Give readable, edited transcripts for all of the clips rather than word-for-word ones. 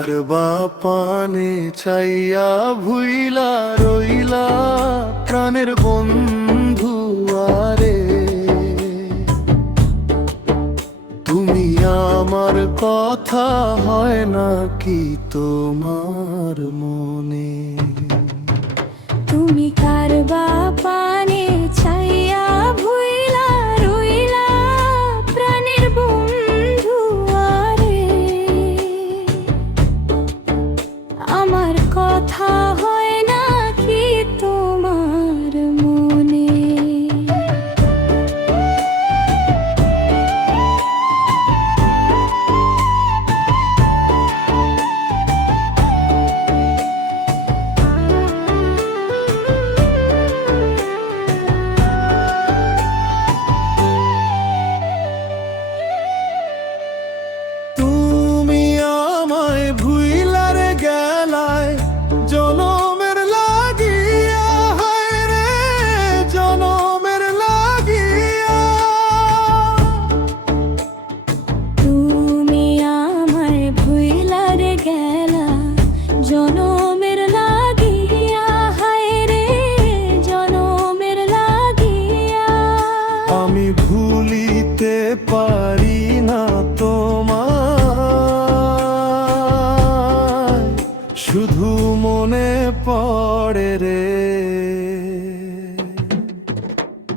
কারবা পানে চাইয়া ভুইলা রইলা প্রাণের বন্ধু আরে তুমি আমার কথা হয় না কি তোমার মনে তুমি কারবা পানে ছাইয়া ভুইলা রইলা প্রাণের বন্ধু আরে আমার কথা হয় না কি তোমার মনে জনমের লাগিয়া হায় রে জনমের লাগিয়া তুমি আমায় ভুইলা রে গেলা জনমের লাগিয়া হায় রে জনমের লাগিয়া আমি ভুলিতে পারি না তোমায় শুধু মনে পড়ে রে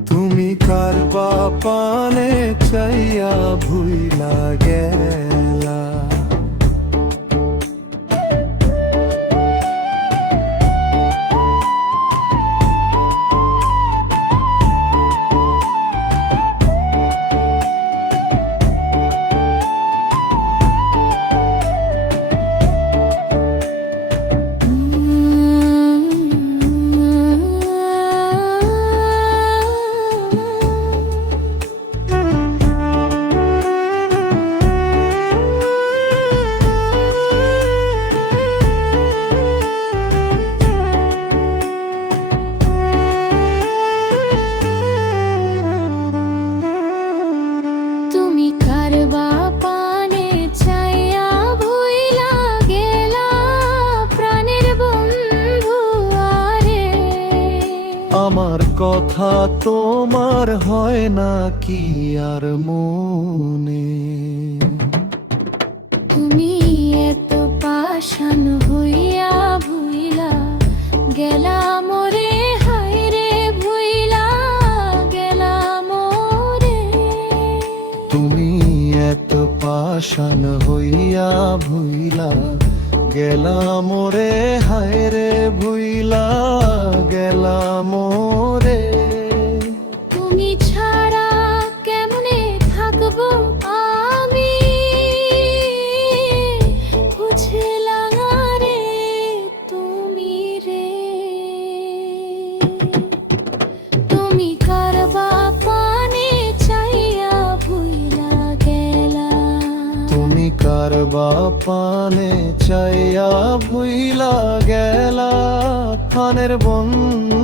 তুমি কারবা পানে চাইয়া ভুইলা গেলা আমার কথা তোমার হয় না কি আর মনে তুমি এত পাষাণ হইয়া ভুইলা গেলা মোরে হায় রে ভুইলা গেলা মোরে তুমি এত পাষাণ হইয়া ভুইলা গেলা মোরে হায় রে ভুইলা গেলা মোরে তুমি ছাড়া কেমনে থাকবো আমি বুঝলাম রে তুমি রে তুমি কারবা পানে চাইয়া ভুইলা গেলা তুমি কারবা পানে চাইয়া ভুইলা গেলা প্রাণের বন্ধু